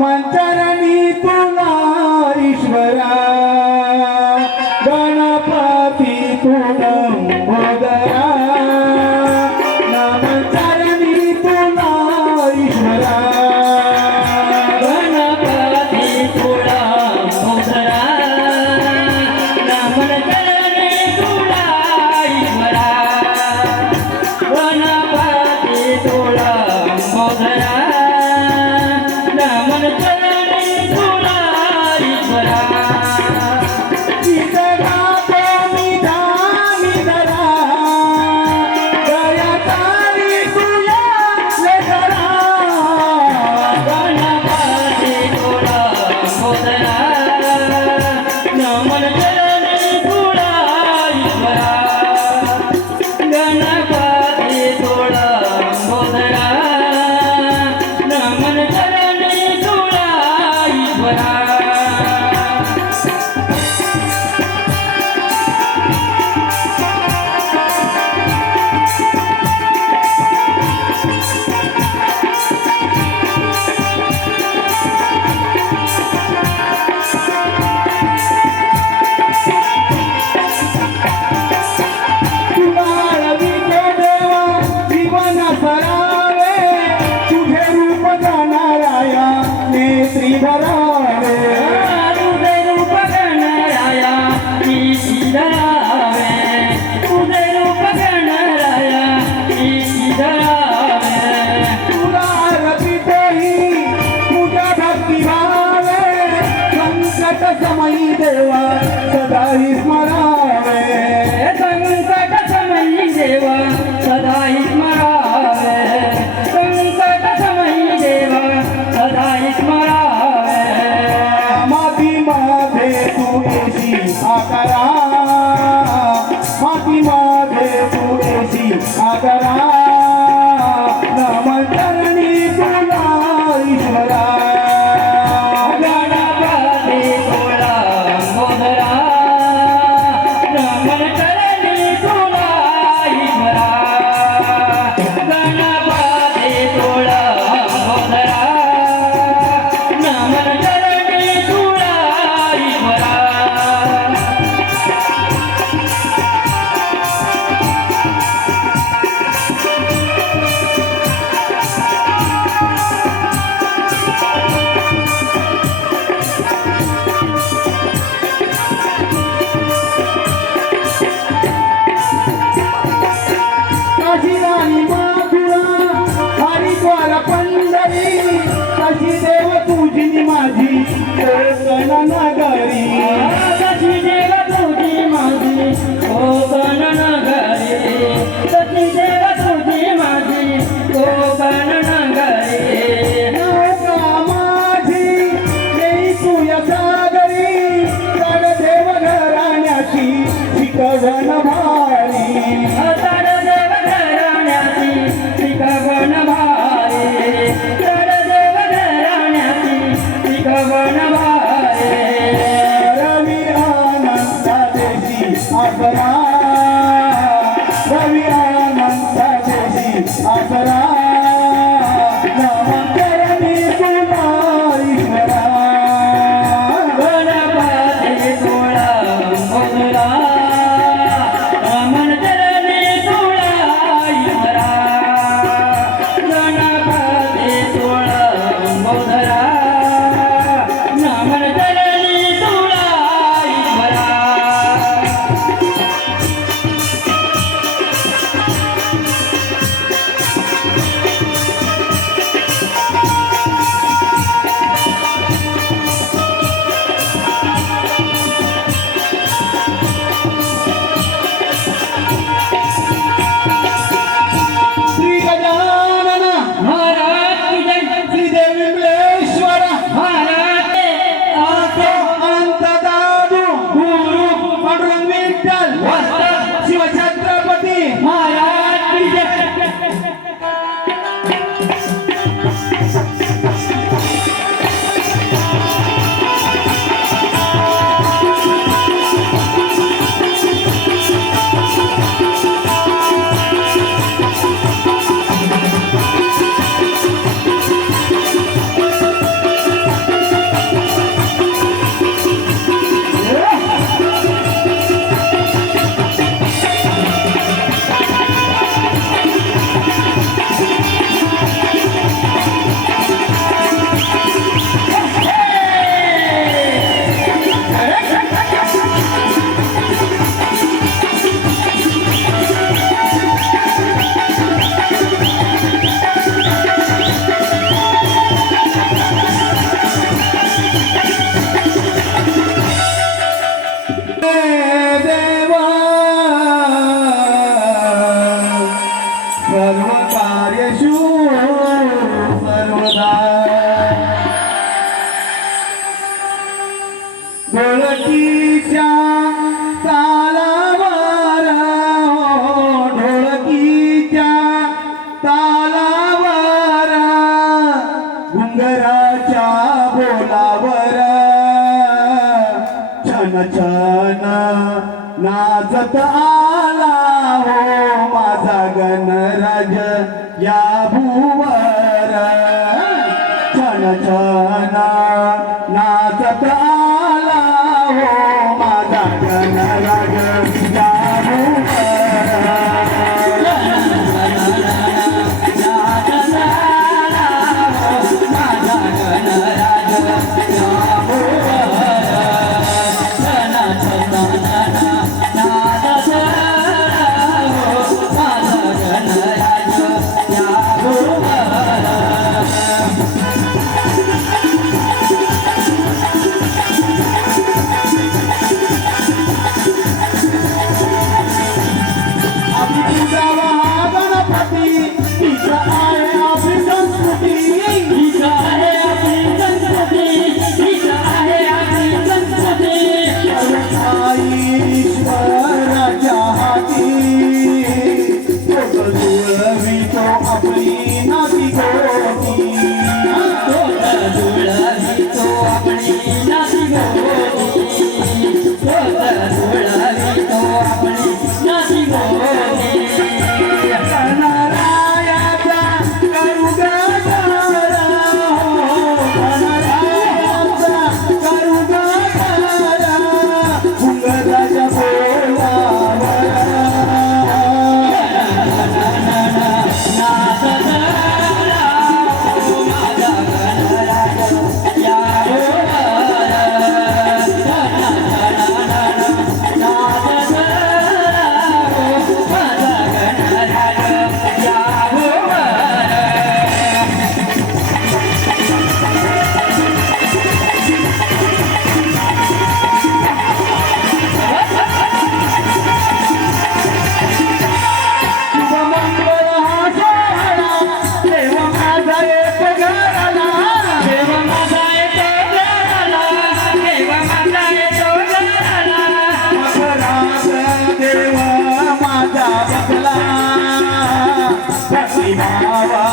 नमचरणी तुला परत आला हो माझा गणराज या भुवर. छन छना नाचता now.